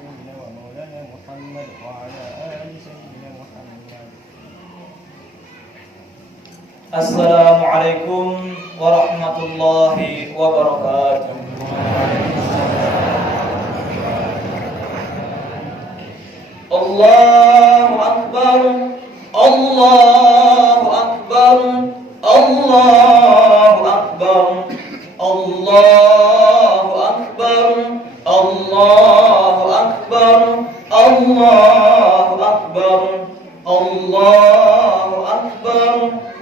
سيدنا ومولانا محمد وعلى آل سيدنا محمد. Assalamualaikum warahmatullahi wabarakatuh. Allahu Akbar, Allahu Akbar, Allahu Akbar, Allahu Akbar, Allahu Akbar, Allahu Akbar, Allahu Akbar,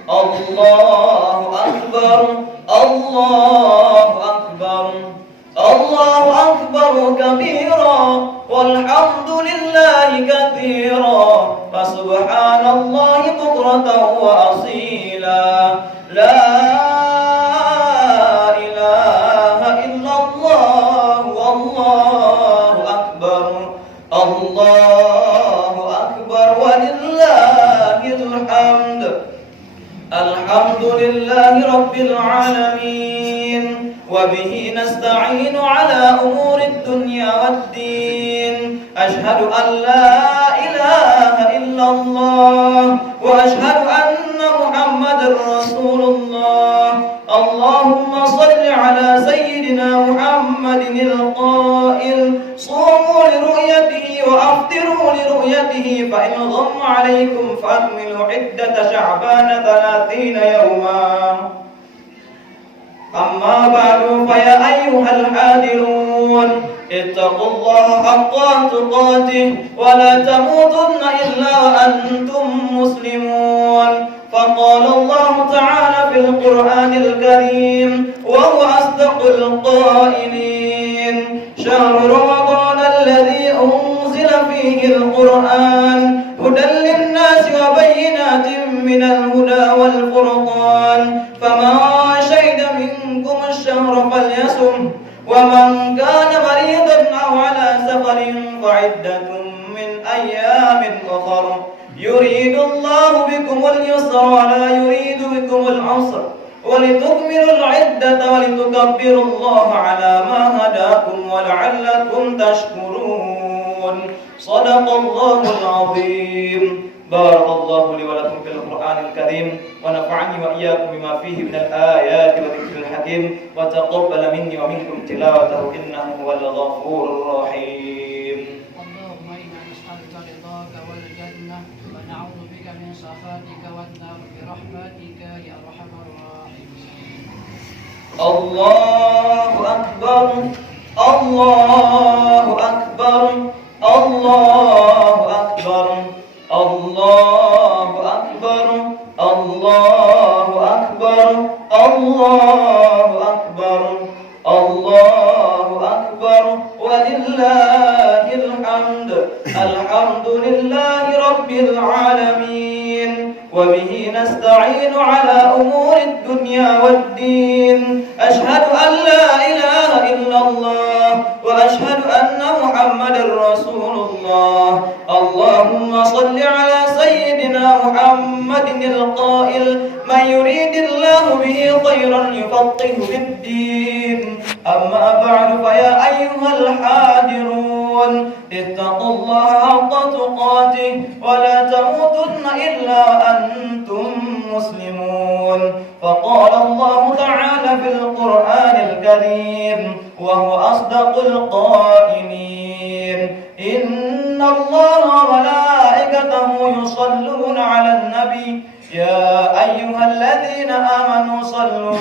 Allahu Akbar, Allahu Akbar, Allahu Akbar kabira walhamdulillahi katsira wa subhanallahi bukratan wa asila. La ilaha illallah wallahu akbar, Allahu akbar walillahil hamd. Alhamdulillahi rabbil alamin wa bihi nasta'inu ala umurid dunya waddin. Ashhadu an la ilaha illallah wa ashhadu anna Muhammadar Rasulullah. Allahumma salli ala sayyidina Muhammadin al-qa'il sumu li ru'yatihi wa aftiru li ru'yatihi fa in ghamma alaykum fa akmilu iddata Sya'bana 30 yawman. أما بعد فيا أيها الحاضرون اتقوا الله حق تقاته ولا تموتن إلا وأنتم مسلمون. فقال الله تعالى في القرآن الكريم وهو أصدق القائلين: شهر رمضان الذي أنزل فيه القرآن هدى للناس وبينات من الهدى والفرقان فمن شهد منكم الشهر فليصم ومن كان مريضا أو على سفر فعدة من أيام أخر يريد الله بكم اليسر ولا يريد بكم العسر ولتكملوا العدة ولتكبروا الله على ما هداكم ولعلكم تشكرون. صدق الله العظيم. بارك الله لي ولكم في القرآن الكريم ونفعني وإياكم بما فيه من الآيات والذكر الحكيم وتقبل مني ومنكم تلاوته إنه هو الغفور الرحيم. اللهم إنا نسألك رضاك والجنة ونعوذ بك من سخطك والنار برحمتك يا أرحم الراحمين. الله أكبر، الله أكبر، الله أكبر، الله أكبر، الله أكبر، الله أكبر، الله أكبر ولله الحمد. الحمد لله رب العالمين وبه نستعين على أمور الدنيا والدين. أشهد أن لا إله إلا الله وأشهد أن محمدا رسول الله. اللهم صل على سيدنا محمد القائل: من يريد الله به خيرا يفقهه في الدين. أما بعد فيا أيها الحاضرون اتقوا الله حق تقاته ولا تموتن إلا وأنتم مسلمون. فقال الله تعالى في القرآن الكريم وهو أصدق القائلين: إن الله وملائكته يصلون على النبي يا أيها الذين آمنوا صلوا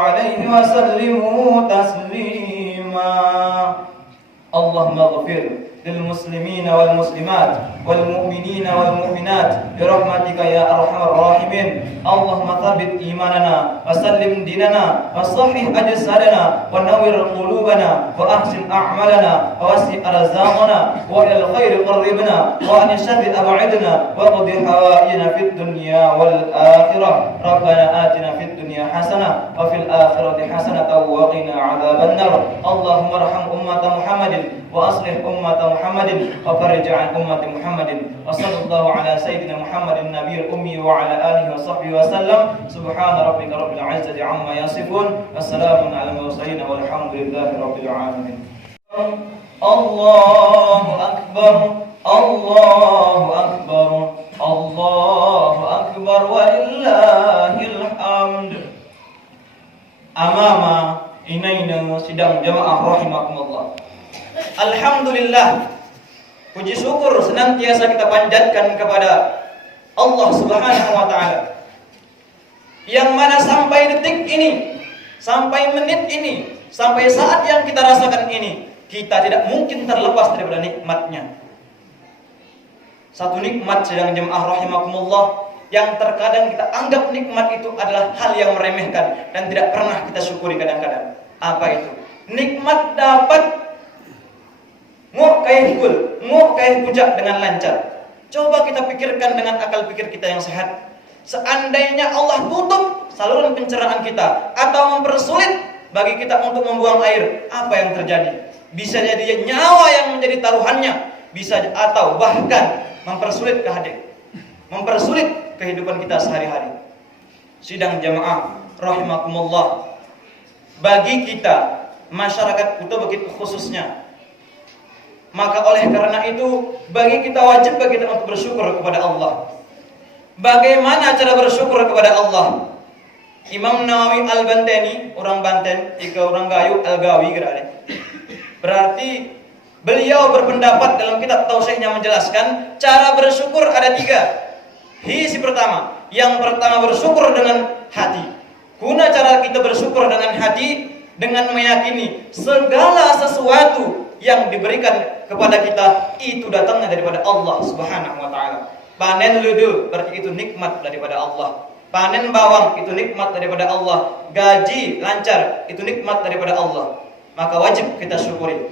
عليه وسلموا تسليما. اللهم اغفر للمسلمين والمسلمات والمؤمنين والمؤمنات برحمتك يا أرحم الراحمين. اللهم ثبت إيماننا وسلم ديننا وصحح أجسادنا ونور قلوبنا وأحسن أعمالنا ووسع أرزاقنا وإلى الخير قربنا وعن الشر أبعدنا واقض حوائجنا في الدنيا والآخرة. ربنا آتنا في الدنيا حسنة وفي الآخرة حسنة وقنا عذاب النار. اللهم ارحم أمة محمد وأصلح أمة محمد وفرج عن أمة محمد. وصلى الله على سيدنا محمد النبي الأمي وعلى آله وصحبه وسلم. سبحان ربك رب العزة عما يصفون والسلام على المرسلين والحمد لله رب العالمين. Allahu Akbar, Allahu Akbar, Allahu Akbar, walillahil hamd. Amama inaina sidang jamaah rahimakumullah. Alhamdulillah, puji syukur senantiasa kita panjatkan kepada Allah Subhanahu wa taala, yang mana sampai detik ini, sampai menit ini, sampai saat yang kita rasakan ini, kita tidak mungkin terlepas daripada nikmatnya. Satu nikmat sedang jemaah rahimakumullah yang terkadang kita anggap nikmat itu adalah hal yang meremehkan dan tidak pernah kita syukuri kadang-kadang. Apa itu? Nikmat dapat ngukai hujak dengan lancar. Coba kita pikirkan dengan akal pikir kita yang sehat. Seandainya Allah tutup saluran pencerahan kita atau mempersulit bagi kita untuk membuang air, apa yang terjadi? Bisa jadi nyawa yang menjadi taruhannya, bisa atau bahkan mempersulit mempersulit kehidupan kita sehari-hari. Sidang jamaah rahimakumullah, bagi kita masyarakat Kuta Bukit khususnya, maka oleh karena itu bagi kita wajib bagi kita untuk bersyukur kepada Allah. Bagaimana cara bersyukur kepada Allah? Imam Nawawi Al-Bantani, orang Banten, orang Gayo Al-Gawi gerane. Berarti beliau berpendapat dalam kitab Tausiahnya menjelaskan cara bersyukur ada 3. Hisi pertama, yang pertama bersyukur dengan hati. Guna cara kita bersyukur dengan hati dengan meyakini segala sesuatu yang diberikan kepada kita itu datangnya daripada Allah Subhanahu wa taala. Panen ludu berarti itu nikmat daripada Allah. Panen bawang itu nikmat daripada Allah. Gaji lancar itu nikmat daripada Allah. Maka wajib kita syukuri.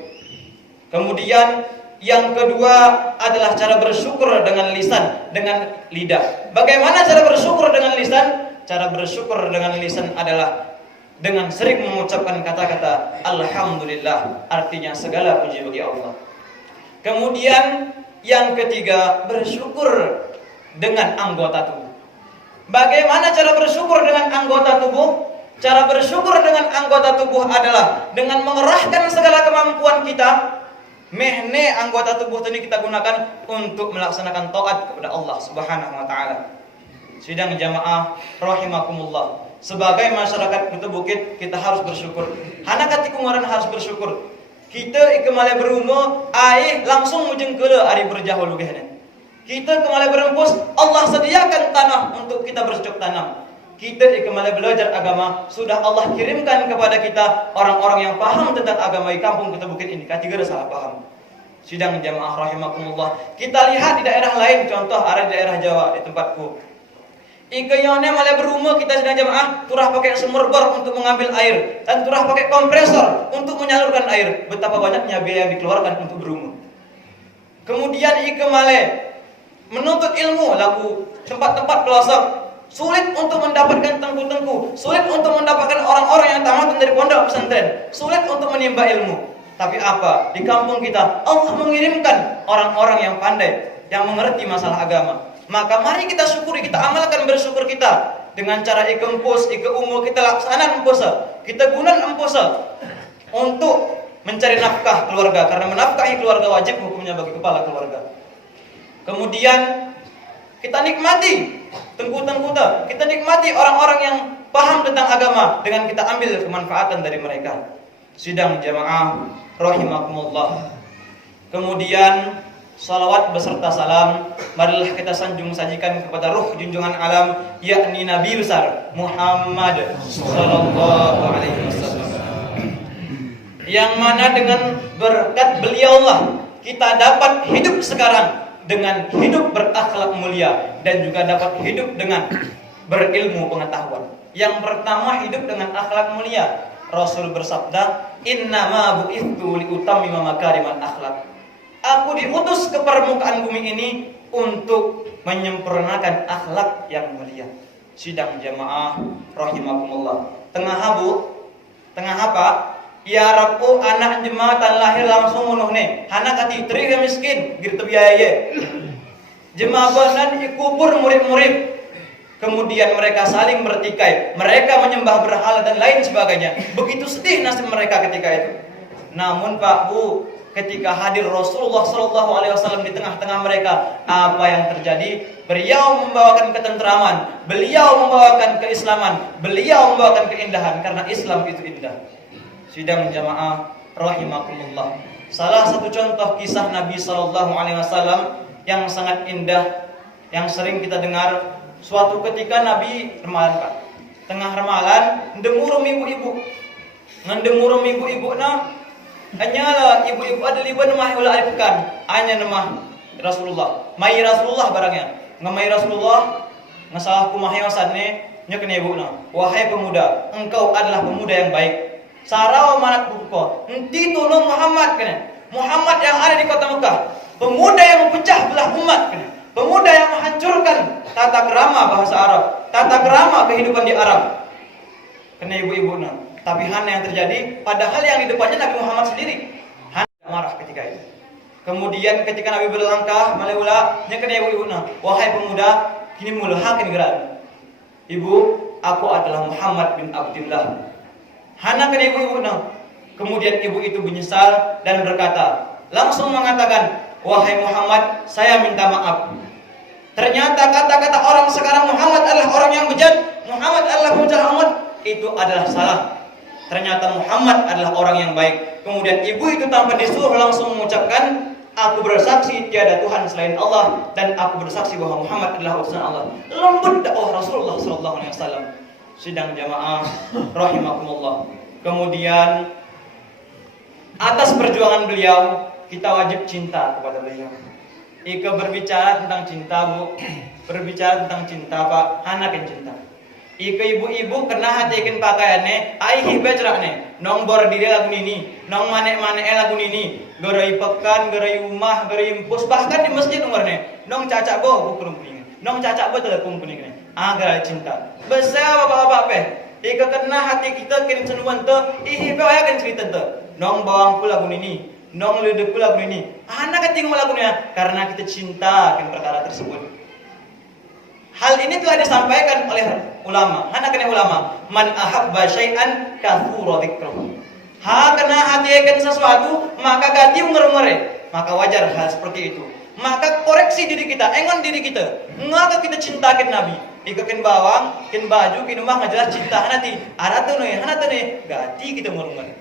Kemudian yang kedua adalah cara bersyukur dengan lisan, dengan lidah. Bagaimana cara bersyukur dengan lisan? Cara bersyukur dengan lisan adalah dengan sering mengucapkan kata-kata Alhamdulillah, artinya segala puji bagi Allah. Kemudian yang ketiga, bersyukur dengan anggota tubuh. Bagaimana cara bersyukur dengan anggota tubuh? Cara bersyukur dengan anggota tubuh adalah dengan mengerahkan segala kemampuan kita. Mehne anggota tubuh ini kita gunakan untuk melaksanakan taat kepada Allah Subhanahu wa taala. Sidang jamaah rahimakumullah, sebagai masyarakat Kuta Bukit kita harus bersyukur. Hana katiku ngaran harus bersyukur. Kita ikemale berumo ai langsung mujengkeule ari berjahul gehna. Kita kemale berempus, Allah sediakan tanah untuk kita bercocok tanam. Kita ikemale belajar agama, sudah Allah kirimkan kepada kita orang-orang yang paham tentang agama di kampung Kuta Bukit ini. Katiga salah paham. Sidang jamaah rahimakumullah, kita lihat di daerah lain, contoh ada di daerah Jawa di tempatku. Ikeyone malah berumah kita sedang jamaah turah pakai sumur bor untuk mengambil air dan turah pakai kompresor untuk menyalurkan air. Betapa banyaknya biaya yang dikeluarkan untuk berumah. Kemudian ike male menuntut ilmu lagu tempat-tempat pelosok, sulit untuk mendapatkan tengku-tengku, sulit untuk mendapatkan orang-orang yang tamat dari pondok pesantren, sulit untuk menimba ilmu. Tapi apa? Di kampung kita Allah mengirimkan orang-orang yang pandai, yang mengerti masalah agama. Maka mari kita syukuri, kita amalkan bersyukur kita dengan cara ikempus, ikeumu kita laksanakan empusa, kita gunakan empusa untuk mencari nafkah keluarga, karena menafkahi keluarga wajib hukumnya bagi kepala keluarga. Kemudian kita nikmati tengku-tengku, kita nikmati orang-orang yang paham tentang agama dengan kita ambil kemanfaatan dari mereka. Sidang jamaah rahimakumullah. Kemudian salawat beserta salam marilah kita sanjung sajikan kepada ruh junjungan alam, yakni Nabi besar Muhammad sallallahu alaihi wasallam, yang mana dengan berkat beliaulah kita dapat hidup sekarang dengan hidup berakhlak mulia dan juga dapat hidup dengan berilmu pengetahuan. Yang pertama, hidup dengan akhlak mulia. Rasul bersabda, "Innama bu'itsu liutammima makarimal akhlak." Aku diutus ke permukaan bumi ini untuk menyempurnakan akhlak yang mulia. Sidang jamaah rahimakumullah. Tengah apa? Ya Rabbu, anak jemaatan lahir langsung munuh nih. Anak kati tri miskin, gitu biaya. Jemaah banan ikubur murid-murid. Kemudian mereka saling bertikai, mereka menyembah berhala dan lain sebagainya. Begitu sedih nasib mereka ketika itu. Namun Pak Bu, ketika hadir Rasulullah Shallallahu Alaihi Wasallam di tengah-tengah mereka, apa yang terjadi? Beliau membawakan ketentraman, beliau membawakan keislaman, beliau membawakan keindahan, karena Islam itu indah. Sidang jamaah rahimakumullah. Salah satu contoh kisah Nabi Shallallahu Alaihi Wasallam yang sangat indah, yang sering kita dengar. Suatu ketika Nabi remalan Pak, tengah remalan, ndemurum ibu-ibu, ngendemurum ibu-ibu na. Hanyalah ibu-ibu ada liban mah ulah arifkan, hanya nama Rasulullah. Mai Rasulullah barangnya. Ngamai Rasulullah, ngasalah kumahay wasanne nya kena ibu na. Wahai pemuda, engkau adalah pemuda yang baik. Sarau manak buko. Enti tolong Muhammad kena. Muhammad yang ada di kota Mekah, pemuda yang memecah belah umat kena. Pemuda yang menghancurkan tata kerama bahasa Arab, tata kerama kehidupan di Arab. Kena ibu-ibu na. Tapi hana yang terjadi, padahal yang di depannya Nabi Muhammad sendiri. Hana marah ketika itu. Kemudian ketika Nabi berlangkah, maleula nya kena ibu-ibu na. Wahai pemuda, kini mulaha kini gerak. Ibu, aku adalah Muhammad bin Abdullah. Hana kena ibu-ibu na. Kemudian ibu itu menyesal dan berkata, langsung mengatakan, wahai Muhammad, saya minta maaf. Ternyata kata-kata orang sekarang Muhammad adalah orang yang bejat, Muhammad adalah pemecah umat, itu adalah salah. Ternyata Muhammad adalah orang yang baik. Kemudian ibu itu tanpa disuruh langsung mengucapkan, aku bersaksi tiada Tuhan selain Allah, dan aku bersaksi bahwa Muhammad adalah utusan Allah. Lembut dakwah Rasulullah Sallallahu Alaihi Wasallam. Sidang jamaah rahimakumullah. Kemudian atas perjuangan beliau, kita wajib cinta kepada beliau. Ika berbicara tentang cinta Bu, berbicara tentang cinta Pak, anak yang cinta. Ika ibu-ibu kena hatikan pakaiannya, aihi bejraknya, nong bor diri lagu ini, nong manek-manek lagu ini, gerai pekan, gerai rumah, gerai impus, bahkan di masjid umurnya, nong cacak bo, bukan kuning, nong cacak bo telepon kuning ini, gerai cinta. Besar bapak-bapak peh, ika kena hati kita kini senuan tu, ihi bawah kan cerita tu, nong bawang pula lagu ini. Nong ledek pula lagu ini. Anak ketinggalan lagunya karena kita cinta dengan perkara tersebut. Hal ini telah disampaikan oleh ulama. Anak kena ulama. Man ahabba syai'an kathura dzikruh. Kena hati akan sesuatu maka ganti ngere-ngere. Maka wajar hal seperti itu. Maka koreksi diri kita, engon diri kita. Maka kita cintakan Nabi. Ikakin bawang, kin baju, kin rumah ngajelas cinta nanti. Ada tuh nih, ganti kita ngere-ngere.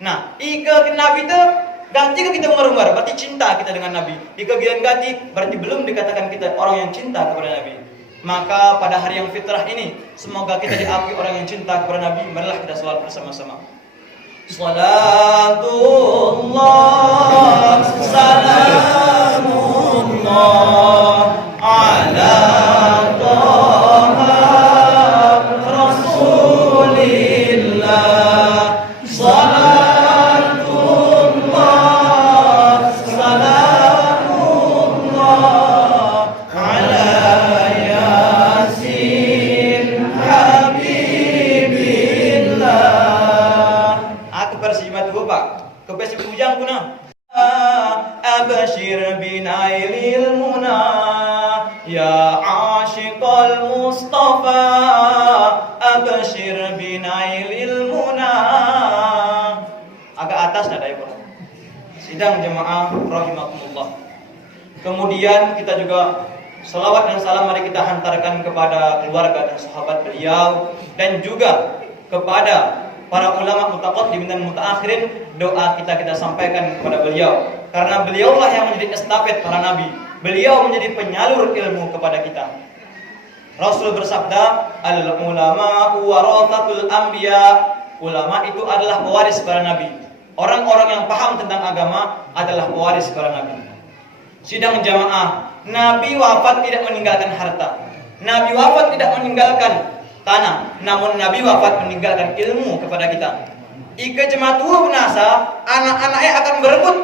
Nah, ikakin Nabi itu ganti kita mengarung-arung, berarti cinta kita dengan Nabi. Jika ganti, berarti belum dikatakan kita orang yang cinta kepada Nabi. Maka pada hari yang fitrah ini, semoga kita diakui orang yang cinta kepada Nabi. Marilah kita selawat bersama-sama. Salatullah, salamullah ala Taha Rasulillah. Abashir binailil muna ya ashiqal Mustafa, abashir binailil muna. Agak atas nada ya Quran. Sidang jemaah rahimakumullah. Kemudian kita juga selawat dan salam mari kita hantarkan kepada keluarga dan sahabat beliau, dan juga kepada para ulama mutaqaddim dan mutaakhirin. Doa kita sampaikan kepada beliau, karena beliaulah yang menjadi estafet para nabi. Beliau menjadi penyalur ilmu kepada kita. Rasul bersabda, al ulama warathatul anbiya. Ulama itu adalah pewaris para nabi. Orang-orang yang paham tentang agama adalah pewaris para nabi. Sidang jamaah, Nabi wafat tidak meninggalkan harta. Nabi wafat tidak meninggalkan tanah, namun Nabi wafat meninggalkan ilmu kepada kita. Ika jematuh benasa, anak-anaknya akan berebut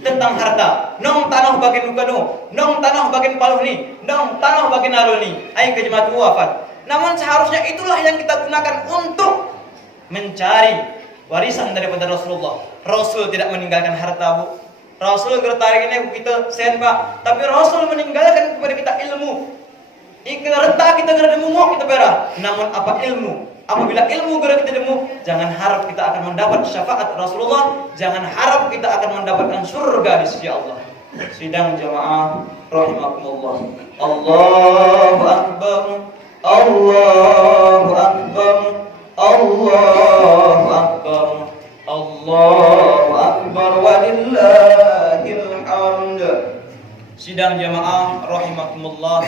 tentang harta. Nong tanah bagian ukanu, nong tanah bagian paluh ni, nong tanah bagian alul ni. Ika jematuh wafat. Namun seharusnya itulah yang kita gunakan untuk mencari warisan daripada Rasulullah. Rasul tidak meninggalkan harta Bu. Rasul gertarik ini kita sen Pak, tapi Rasul meninggalkan kepada kita ilmu. Ika renta kita gerada mumuk kita berah. Namun apa ilmu? Apabila ilmu guru kita demu, jangan harap kita akan mendapat syafaat Rasulullah, jangan harap kita akan mendapatkan surga di sisi Allah. Sidang jamaah rahimakumullah. Allahu akbar. Allahu akbar. Allahu akbar. Allahu akbar walillahil hamd. Sidang jamaah rahimakumullah.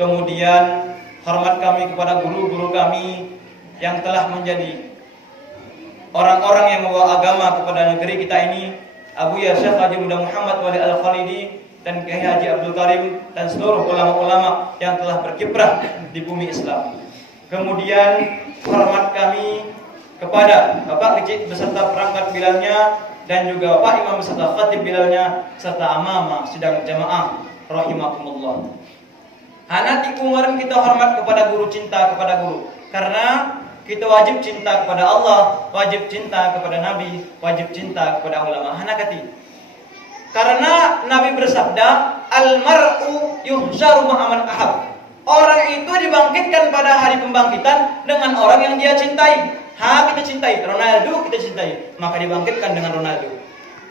Kemudian hormat kami kepada guru-guru kami yang telah menjadi orang-orang yang membawa agama kepada negeri kita ini, Abu Ya Syekh Haji Muda Muhammad Wali Al-Khalidi dan Kiai Haji Abdul Karim dan seluruh ulama-ulama yang telah berkiprah di bumi Islam. Kemudian hormat kami kepada Bapak Kecik beserta perangkat bilalnya dan juga Bapak Imam beserta khatib bilalnya serta amama sidang jamaah rahimakumullah. Anak kemarin kita hormat kepada guru, cinta kepada guru, karena kita wajib cinta kepada Allah, wajib cinta kepada Nabi, wajib cinta kepada ulama. Hanakati. Karena Nabi bersabda, "Al-mar'u yuhsyaru ma'aman ahab." Orang itu dibangkitkan pada hari pembangkitan dengan orang yang dia cintai. Kita cintai Ronaldo, kita cintai, maka dibangkitkan dengan Ronaldo.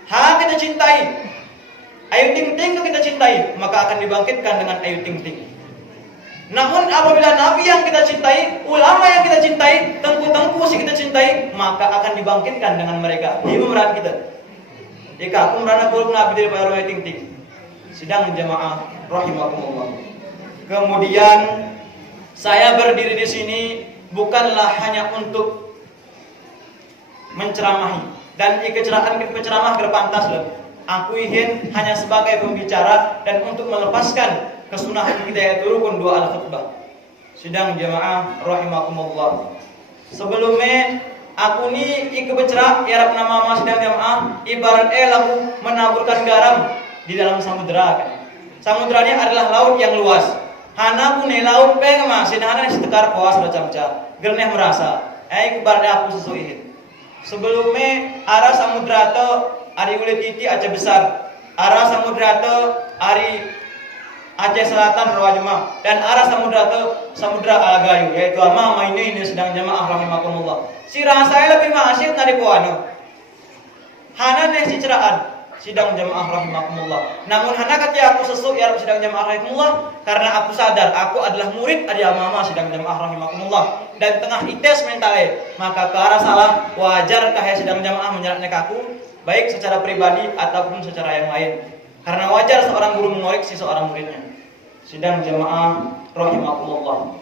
Kita cintai Ayu Ting Ting, kita cintai, maka akan dibangkitkan dengan Ayu Ting Ting. Namun apabila Nabi yang kita cintai, ulama yang kita cintai, tengku-tengku si kita cintai, maka akan dibangkitkan dengan mereka. Ini memeran kita. Jika aku merana buruk Nabi daripada Ayu Ting Ting. Sidang jamaah rahimakumullah. Kemudian saya berdiri di sini bukanlah hanya untuk menceramahi dan ikeceramah penceramah berpantas loh. Aku ingin hanya sebagai pembicara dan untuk melepaskan kesunahan kita yaitu rukun doa al-khutbah. Sidang jamaah rahimakumullah. Sebelumnya aku ni ikebecera yarap nama mas sidang jamaah ibarat lagu menaburkan garam di dalam samudera kan. Samudera ini adalah laut yang luas. Hana pune laut peng mas sidana setekar kuas bercamca. Gerneh merasa. Ibarat aku sesuaiin. Sebelumnya arah samudera tu ari ule titi Aceh besar. Arah samudera tu ari Aceh Selatan Rawajuma dan arah samudra Alagayu yaitu ama ini sedang jamaah rahimakumullah. Si rasanya lebih masyid dari puano. Hana nih si ceraan sidang jamaah rahimakumullah. Namun hana kata aku sesu ya sidang jamaah rahimakumullah karena aku sadar aku adalah murid adi ama sidang jamaah rahimakumullah dan tengah ites mentale maka ke arah salah wajar kahya sidang jamaah menyeratnya aku baik secara pribadi ataupun secara yang lain. Karena wajar seorang guru mengoreksi seorang muridnya. Sidang jamaah rahimakumullah.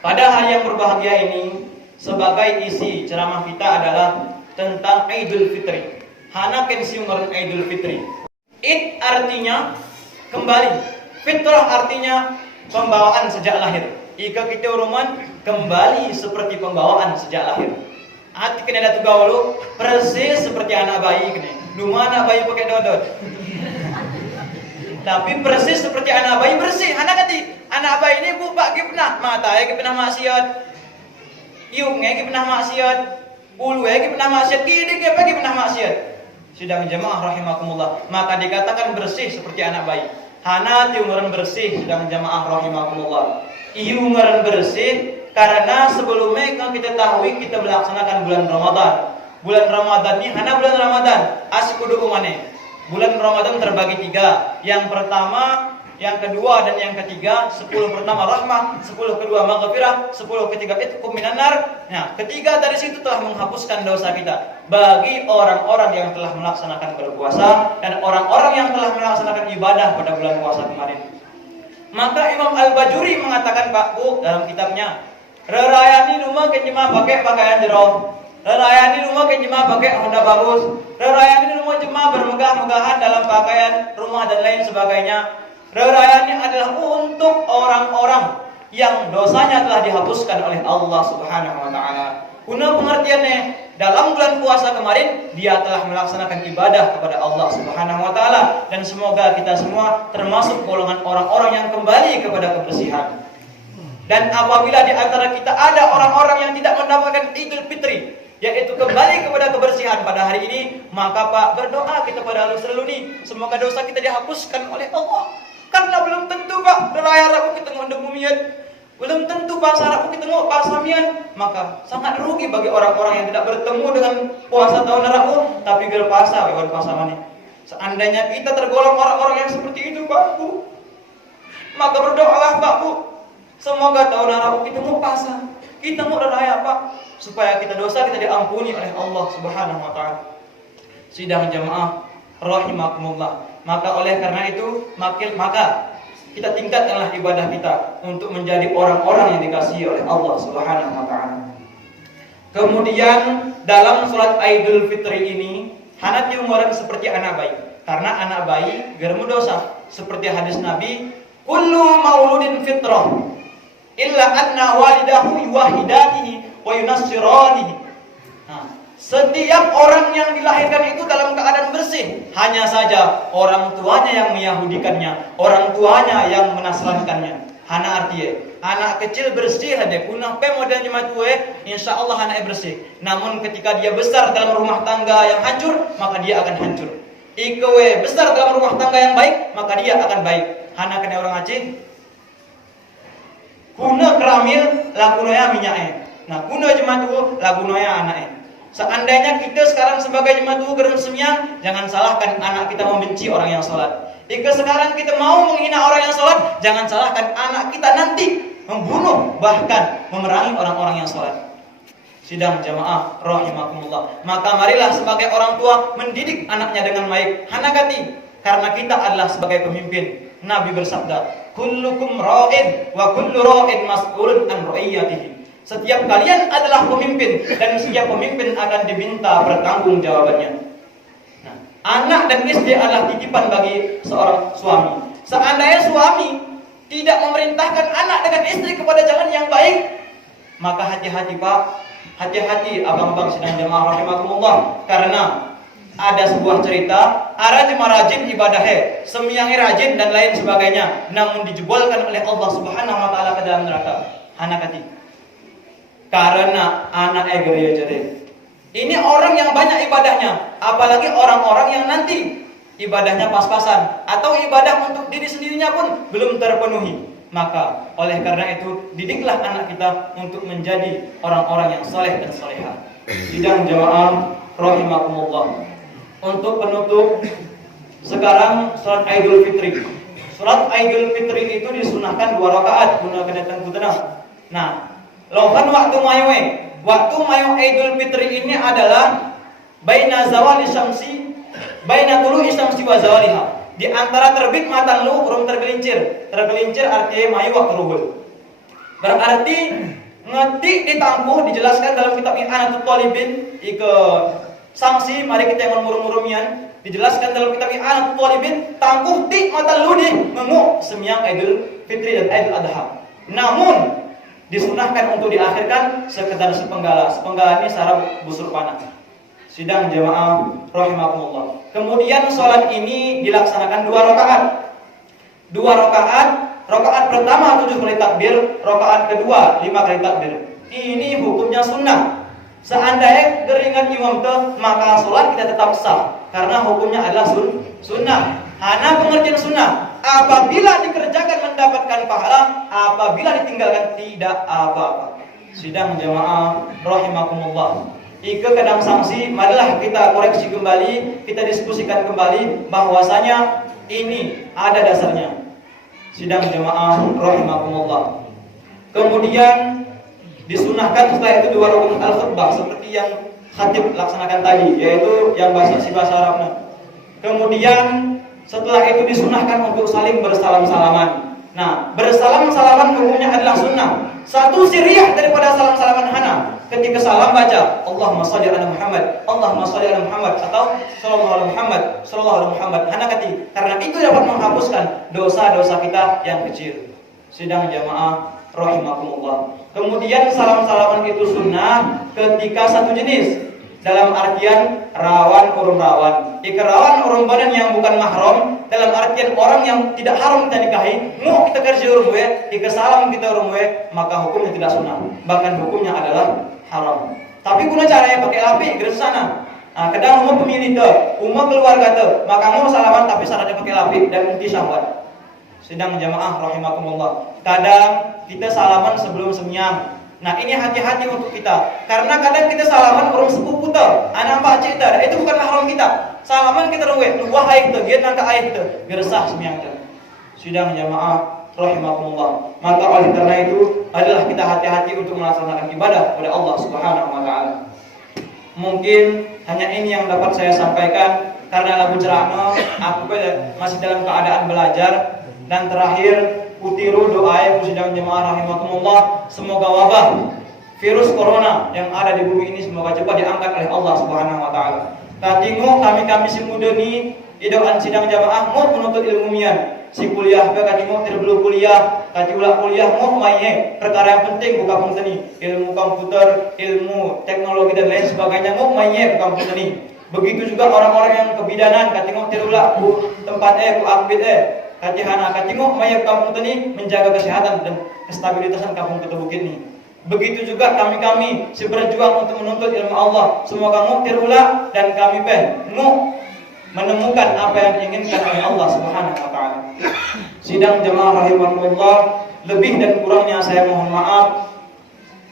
Pada hari yang berbahagia ini, sebagai isi ceramah kita adalah tentang Idul Fitri. Hana kensiungan Idul Fitri. Id artinya kembali. Fitrah artinya pembawaan sejak lahir. Ika kita uruman kembali seperti pembawaan sejak lahir. Hati kena datu gaulu persis seperti anak bayi kena. Duma anak bayi pakai dodot. Tapi persis seperti anak bayi bersih. Anak bayi ini bu pak pernah mata ya pernah maksiat, iung ya pernah maksiat, ulu ya pernah maksiat, gini ya pernah maksiat. Sidang jamaah rahimakumullah. Maka dikatakan bersih seperti anak bayi. Hana tiungaran bersih sidang jamaah rahimakumullah. Iungaran bersih karena sebelumnya kan kita tahu kita melaksanakan bulan Ramadan. Bulan Ramadan ini hana bulan Ramadan asik kudu umane. Bulan Ramadan terbagi 3. Yang pertama, yang kedua, dan yang ketiga. 10 pertama rahmah, 10 kedua maghfirah, 10 ketiga itqum minan nar. Nah, ketiga dari situ telah menghapuskan dosa kita bagi orang-orang yang telah melaksanakan berpuasa dan orang-orang yang telah melaksanakan ibadah pada bulan puasa kemarin. Maka Imam Al-Bajuri mengatakan Pak Bu dalam kitabnya, "Rerayani rumah kenjema pakai pakaian jero. Rerayani rumah kenjema pakai Honda bagus. Rerayani rumah jemaah bermegah-megahan dalam pakaian rumah dan lain sebagainya. Rerayani adalah untuk orang-orang yang dosanya telah dihapuskan oleh Allah Subhanahu wa taala. Guna pengertiannya, dalam bulan puasa kemarin dia telah melaksanakan ibadah kepada Allah Subhanahu wa taala dan semoga kita semua termasuk golongan orang-orang yang kembali kepada kebersihan. Dan apabila di antara kita ada orang-orang yang tidak mendapatkan Idul Fitri, yaitu kembali kepada kebersihan pada hari ini, maka Pak berdoa kita pada Al-Serluni semoga dosa kita dihapuskan oleh Allah. Karena belum tentu Pak raya rabu kita ngondong mumiat. Belum tentu bahasa Arab kita tengok bahasa Mian, maka sangat rugi bagi orang-orang yang tidak bertemu dengan puasa tahun Arab, tapi berpuasa lewat puasa mana. Seandainya kita tergolong orang-orang yang seperti itu, Pak Bu, maka berdoalah Pak Bu, semoga tahun Arab kita mau puasa, kita mau raya Pak, supaya kita dosa kita diampuni oleh Allah Subhanahu wa taala. Sidang jamaah rahimakumullah. Maka oleh karena itu, maka kita tingkatkanlah ibadah kita untuk menjadi orang-orang yang dikasihi oleh Allah Subhanahu wa taala. Kemudian dalam salat Idul Fitri ini hanat diumurkan seperti anak bayi. Karena anak bayi germu dosa. Seperti hadis Nabi, kullu mauludin fitrah illa anna walidahu yuwahidanihi wa yunassiranihi. Setiap orang yang dilahirkan itu dalam keadaan bersih, hanya saja orang tuanya yang meyahudikannya, orang tuanya yang menasrankannya. Hana artinya, anak kecil bersih aja, punah pe modelnya matue, insya Allah anaknya bersih. Namun ketika dia besar dalam rumah tangga yang hancur, maka dia akan hancur. Ikewe besar dalam rumah tangga yang baik, maka dia akan baik. Hana kena orang Aceh, kuna keramil, lagunoya minyaknya. Nah, kuna jematu, lagunoya anaknya. Seandainya kita sekarang sebagai jemaat gerem sembiang, jangan salahkan anak kita membenci orang yang sholat. Jika sekarang kita mau menghina orang yang sholat, jangan salahkan anak kita nanti membunuh, bahkan memerangi orang-orang yang sholat. Sidang jamaah rahimakumullah. Maka marilah sebagai orang tua mendidik anaknya dengan baik. Hanakati, karena kita adalah sebagai pemimpin. Nabi bersabda, kullukum ra'in wa kullu ra'in mas'ulun an ra'iyatihi. Setiap kalian adalah pemimpin dan setiap pemimpin akan diminta pertanggungjawabannya. Nah, anak dan istri adalah titipan bagi seorang suami. Seandainya suami tidak memerintahkan anak dengan istri kepada jalan yang baik, maka hati-hati Pak, hati-hati abang-abang sedang jemaah rahimakumullah. Karena ada sebuah cerita, ada rajin ibadahnya, semiyangnya rajin dan lain sebagainya, namun dijebolkan oleh Allah Subhanahu wa taala ke dalam neraka. Hanakati. Karena anak gereja jadi. Ini orang yang banyak ibadahnya, apalagi orang-orang yang nanti ibadahnya pas-pasan atau ibadah untuk diri sendirinya pun belum terpenuhi. Maka oleh karena itu didiklah anak kita untuk menjadi orang-orang yang saleh dan salehah. Sidang jamaah rahimakumullah. Untuk penutup, sekarang salat Idul Fitri. Salat Idul Fitri itu disunahkan 2 rakaat guna kedatangan kutenah. Nah, lohan waktu mayu Idul Fitri ini adalah baina zawali syamsi, baina tulu'i syamsi wa zawaliha. Di antara terbit matang lu urung tergelincir. Tergelincir artinya mayu waktu ruhul. Berarti ngetik ditampuh dijelaskan dalam kitab I'anatul Talibin ike sanksi mari kita yang murung-murumian dijelaskan dalam kitab I'anatul Talibin tampuh tik matang lu di menguk semyang Idul Fitri dan Idul Adha. Namun disunahkan untuk diakhirkan sekedar sepenggala. Sepenggala ini sarap busur panah. Sidang jamaah rahimakumullah. Kemudian sholat ini dilaksanakan 2 rakaat. 2 rakaat. Rakaat pertama 7 kali takbir, rakaat kedua 5 kali takbir. Ini hukumnya sunnah. Seandainya geringan imam itu, maka sholat kita tetap sah karena hukumnya adalah sunnah. Hana pengertian sunnah. Apabila dikerjakan mendapatkan pahala, apabila ditinggalkan tidak apa-apa. Sidang jamaah rahimakumullah. Ike kadang sanksi, marilah kita koreksi kembali, kita diskusikan kembali bahwasanya ini ada dasarnya. Sidang jamaah rahimakumullah. Kemudian disunahkan setelah itu 2 rukun al-khutbah seperti yang khatib laksanakan tadi, yaitu yang bahasa Arabnya. Kemudian setelah itu disunahkan untuk saling bersalam-salaman. Nah, bersalam-salaman hukumnya adalah sunnah. Satu siriyah daripada salam-salaman hana. Ketika salam baca Allahumma shalli ala Muhammad, Allahumma shalli ala Muhammad atau sallallahu alaihi Muhammad, sallallahu alaihi Muhammad. Hana kati. Karena itu dapat menghapuskan dosa-dosa kita yang kecil. Sidang jamaah rahimakumullah. Kemudian salam-salaman itu sunnah ketika satu jenis. Dalam artian rawan urung rawan. Jika rawan urung badan yang bukan mahram, dalam artian orang yang tidak haram kita nikahi, mau kita kerja urung we, jika salam kita urung we, maka hukumnya tidak sunnah. Bahkan hukumnya adalah haram. Tapi guna caranya pakai lapi ke sana. Nah, kadang umum pemilih tu, umum keluarga tu, maka mau salaman tapi syaratnya pakai lapi dan inti syahwat. Sedang jamaah rahimakumullah. Kadang kita salaman sebelum semyang. Nah ini hati-hati untuk kita, karena kadang kita salaman orang sepupu tau, anak pak cik tau, itu bukan mahram kita. Salaman kita ruwet, wah air tu, dia nangka air tu, gersah semyang tu. Sidang jamaah rahimakumullah. Maka oleh karena itu adalah kita hati-hati untuk melaksanakan ibadah kepada Allah Subhanahu wa taala. Mungkin hanya ini yang dapat saya sampaikan karena lagu ceramah aku masih dalam keadaan belajar. Dan terakhir utiru doa sidang jemaah rahimakumullah, semoga wabah virus corona yang ada di bumi ini semoga cepat diangkat oleh Allah Subhanahu wa taala. Katingo kami si muda ni idoan sidang jamaah mau menuntut ilmu mian. Si kuliah ke katingo terbelu kuliah, kati ulah kuliah mau main perkara yang penting bukan kampung seni, ilmu komputer, ilmu teknologi dan lain sebagainya mau main kampung seni. Begitu juga orang-orang yang kebidanan katingo terulah ku tempat ku akbid Katihana katingo maya kampung tani menjaga kesehatan dan kestabilitasan kampung kita bukit ini. Begitu juga kami si berjuang untuk menuntut ilmu Allah. Semoga mu terulah dan kami mu menemukan apa yang diinginkan oleh Allah Subhanahu wa taala. Sidang jemaah rahimakumullah, lebih dan kurangnya saya mohon maaf.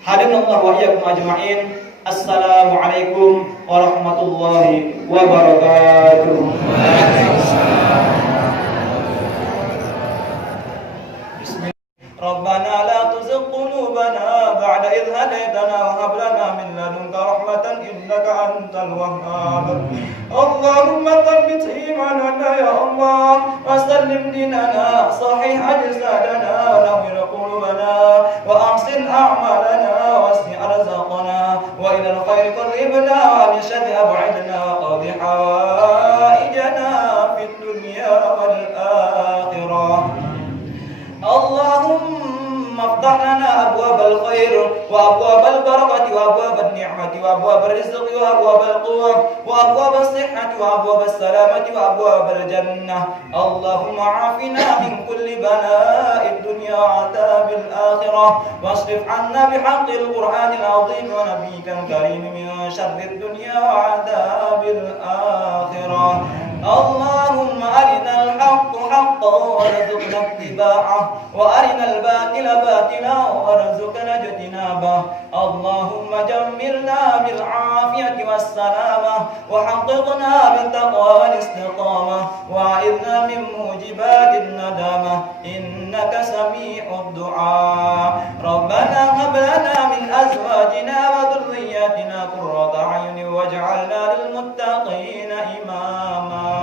Hadanallahu wa iyyakum ajma'in. Assalamualaikum warahmatullahi wabarakatuh. ربنا لا تزغ قلوبنا بعد إذ هديتنا وهب لنا من لدنك رحمة إنك أنت الوهاب اللهم ثبت إيماننا يا الله وسلم ديننا صحيح أجسادنا ونور قلوبنا وأحسن أعمالنا واسع رزقنا وإلى الخير قربنا ومن الشر أبعدنا وقضي حوائجنا في الدنيا والآخرة اللهم افتح لنا أبواب الخير وأبواب البركة وأبواب النعمة وأبواب الرزق وأبواب القوة وأبواب الصحة وأبواب السلامة وأبواب الجنة اللهم عافنا من كل بلاء الدنيا وعذاب الآخرة واصرف عنا بحق القرآن العظيم ونبيك الكريم من شر الدنيا وعذاب الآخرة اللهم أرنا الحق حقا وارزقنا اتباعه وأرنا الباطل باطلا وارزقنا اجتنابه اللهم جملنا بالعافية والسلامة وحققنا بالتقوى والاستقامة وأعذنا من موجبات الندامة إنك سميع الدعاء ربنا هب لنا من أزواجنا وذرياتنا قرة أعين واجعلنا للمتقين إماما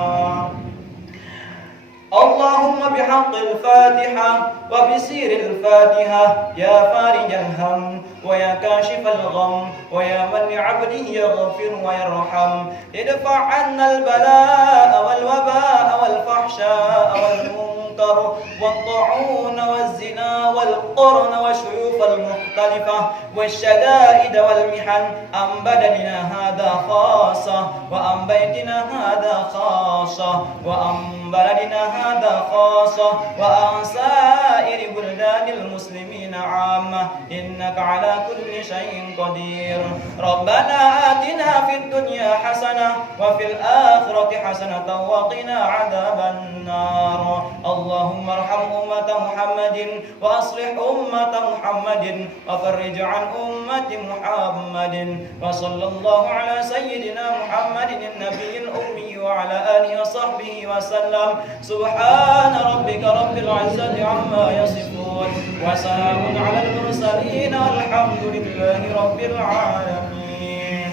اللهم بحق الفاتحة وبسير الفاتحة يا فارج الهم ويا كاشف الغم ويا من لعبده يغفر ويرحم ادفع عنا البلاء والوباء والفحشاء والمنكر والطاعون والزنا والقرن والشيوخ المختلفة والشدائد والمحن عن بدننا هذا خاصة وعن بيتنا هذا خاصة وعن بلدنا هذا خاصة وعن سائر بلدان المسلمين عامة إنك على كل شيء قدير ربنا آتنا في الدنيا حسنة وفي الآخرة حسنة وقنا عذاب النار اللهم ارحم أمة محمد وأصلح أمة محمد وفرج عن أمة محمد وصلى الله على سيدنا محمد النبي الأمي وعلى آله وصحبه وسلم سبحان ربك رب العزة عما يصفون وسلام على المرسلين والحمد لله رب العالمين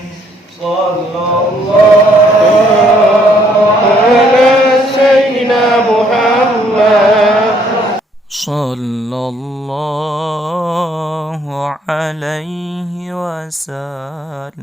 صلى الله على سيدنا محمد صلى الله عليه وسلم.